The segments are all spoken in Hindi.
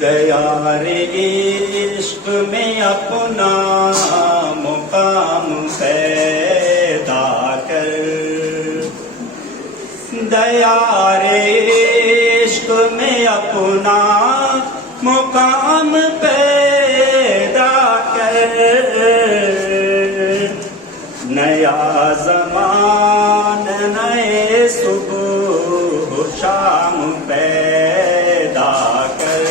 गया रे इश्क में अपना मुकाम पैदा कर, दया रे इश्क में अपना मुकाम पैदा कर। नया ज़मान नए सुबह शाम पैदा कर।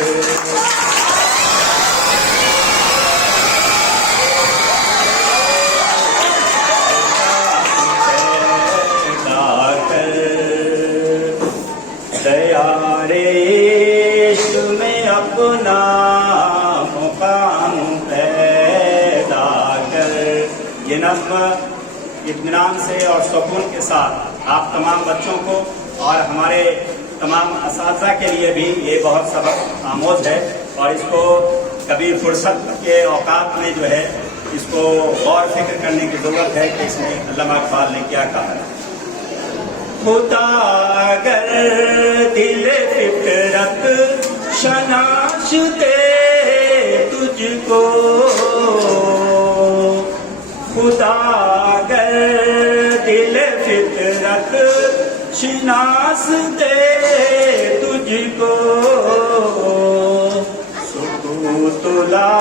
दया रे इश्क में अपना मुकाम पैदा कर। ये नज़्म इत्मीनान से और सुकून के साथ आप तमाम बच्चों को और हमारे तमाम असातिज़ा के लिए भी ये बहुत सबक आमोज है, और इसको कभी फुर्सत के औकात में जो है इसको गौर फिक्र करने की ज़रूरत है कि इसमें अल्लामा इक़बाल ने क्या कहा है। खुदा अगर दिल फितरत शनाश दे तुझको, खुदा अगर दिल फितरत शनास दे तुझको, सुकूत ला